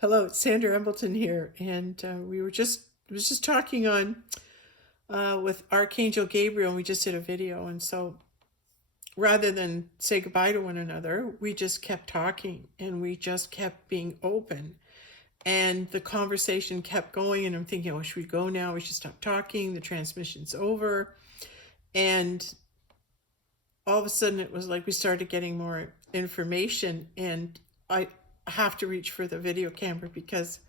Hello, it's Sandra Embleton here, and we were just was just talking on with Archangel Gabriel, and we just did a video, and so rather than say goodbye to one another, we just kept talking, and we just kept being open, and the conversation kept going, and I'm thinking, oh, should we go now? We should stop talking. The transmission's over, and all of a sudden, it was like we started getting more information, and I have to reach for the video camera because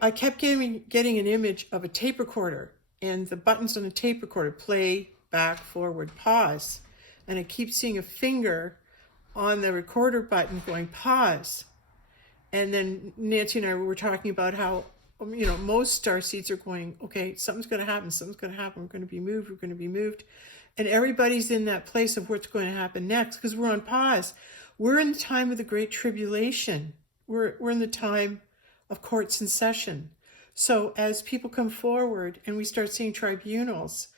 I kept getting an image of a tape recorder and the buttons on the tape recorder, play, back, forward, pause. And I keep seeing a finger on the recorder button going pause. And then Nancy and I were talking about how, most star seeds are going, okay, something's going to happen, something's going to happen, we're going to be moved, we're going to be moved. And everybody's in that place of what's going to happen next because we're on pause. We're in the time of the Great Tribulation. We're in the time of courts in session. So as people come forward and we start seeing tribunals,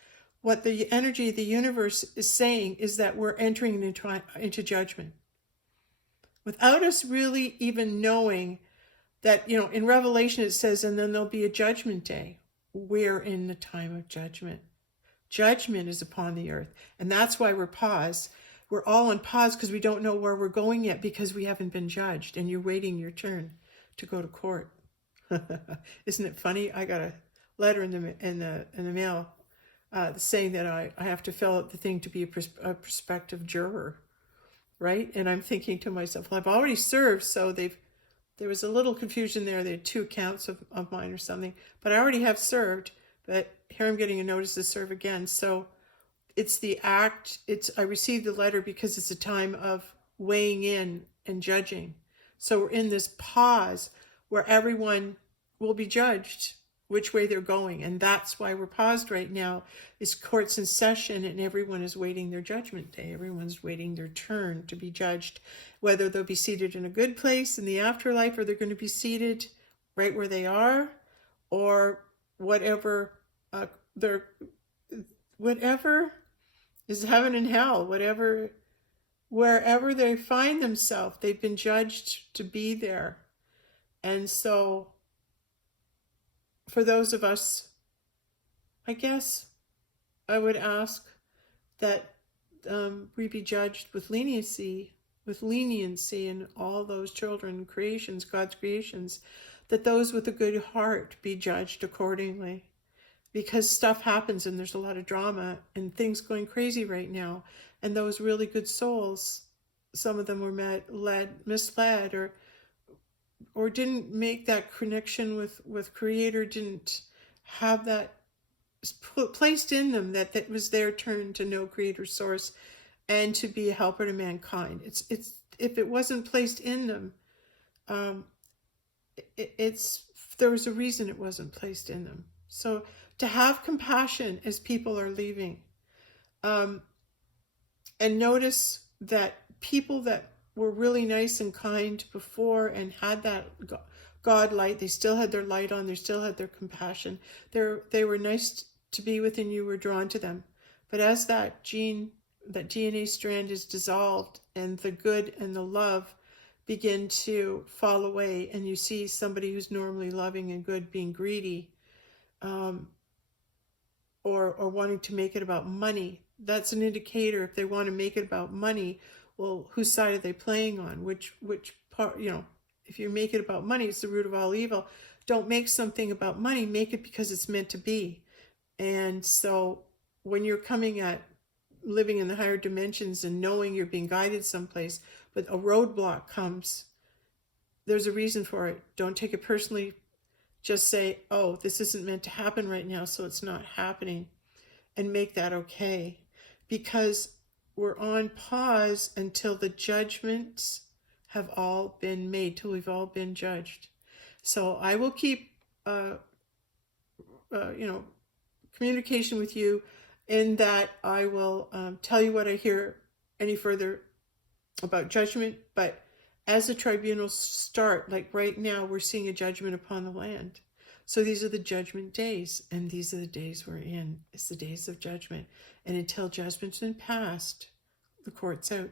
what the energy of the universe is saying is that we're entering into judgment. Without us really even knowing that, in Revelation it says, and then there'll be a judgment day. We're in the time of judgment. Judgment is upon the earth. And that's why we're paused. We're all on pause because we don't know where we're going yet because we haven't been judged and you're waiting your turn to go to court. Isn't it funny? I got a letter in the mail saying that I have to fill out the thing to be a prospective juror, right? And I'm thinking to myself, well, I've already served, so there was a little confusion there. They had 2 accounts of mine or something, but I already have served. But here I'm getting a notice to serve again. So it's the act. I received the letter because it's a time of weighing in and judging. So we're in this pause where everyone will be judged which way they're going. And that's why we're paused right now, is courts in session and everyone is waiting their judgment day. Everyone's waiting their turn to be judged, whether they'll be seated in a good place in the afterlife or they're going to be seated right where they are, or whatever whatever is heaven and hell, wherever they find themselves, they've been judged to be there. And so for those of us, I guess I would ask that we be judged with leniency, in all those children, creations, God's creations, that those with a good heart be judged accordingly. Because stuff happens and there's a lot of drama and things going crazy right now. And those really good souls, some of them were misled, or didn't make that connection with Creator, didn't have that placed in them that it was their turn to know Creator Source and to be a helper to mankind. It's if it wasn't placed in them, there was a reason it wasn't placed in them. So to have compassion as people are leaving, and notice that people that were really nice and kind before and had that God light, they still had their light on, they still had their compassion. They were nice to be with and you were drawn to them. But as that DNA strand is dissolved and the good and the love begin to fall away, and you see somebody who's normally loving and good being greedy, or wanting to make it about money, that's an indicator. If they want to make it about money, well, whose side are they playing on? Which part, if you make it about money, it's the root of all evil. Don't make something about money, make it because it's meant to be. And so when you're coming at living in the higher dimensions and knowing you're being guided someplace, but a roadblock comes, there's a reason for it. Don't take it personally. Just say, oh, this isn't meant to happen right now, so it's not happening, and make that okay. Because we're on pause until the judgments have all been made, till we've all been judged. So I will keep, communication with you, in that I will tell you what I hear any further about judgment. But as the tribunals start, like right now, we're seeing a judgment upon the land. So these are the judgment days, and these are the days we're in. It's the days of judgment. And until judgment's been passed, the court's out.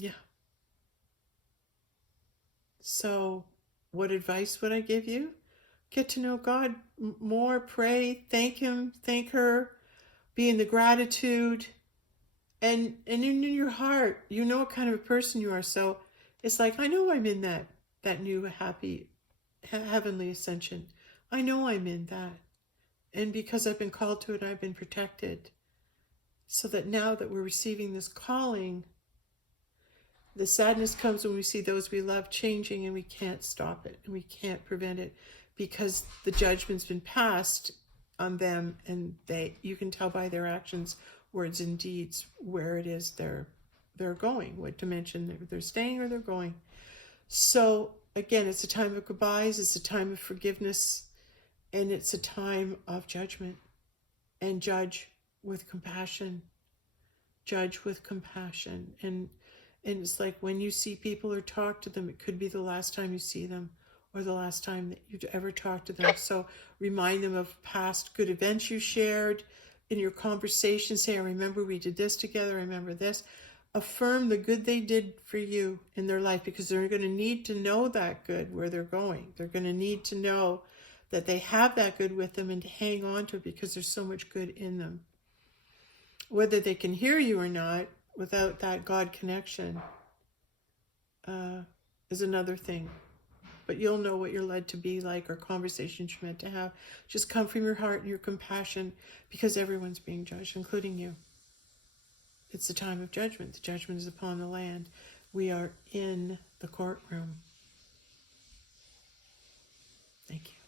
Yeah. So, what advice would I give you? Get to know God more, pray, thank Him, thank her, be in the gratitude, and in your heart, you know what kind of a person you are. So it's like, I know I'm in that new happy heavenly ascension. I know I'm in that, and because I've been called to it, I've been protected. So that now that we're receiving this calling, the sadness comes when we see those we love changing and we can't stop it and we can't prevent it because the judgment's been passed on them, and you can tell by their actions, words and deeds where it is they're going, what dimension they're staying or they're going. So again, it's a time of goodbyes, it's a time of forgiveness, and it's a time of judgment. And judge with compassion. Judge with compassion. And it's like when you see people or talk to them, it could be the last time you see them or the last time that you ever talk to them. So remind them of past good events you shared in your conversation. Say, I remember we did this together. I remember this. Affirm the good they did for you in their life, because they're going to need to know that good where they're going. They're going to need to know that they have that good with them and to hang on to it because there's so much good in them. Whether they can hear you or not, without that God connection, is another thing. But you'll know what you're led to be like, or conversations you're meant to have. Just come from your heart and your compassion, because everyone's being judged, including you. It's the time of judgment. The judgment is upon the land. We are in the courtroom. Thank you.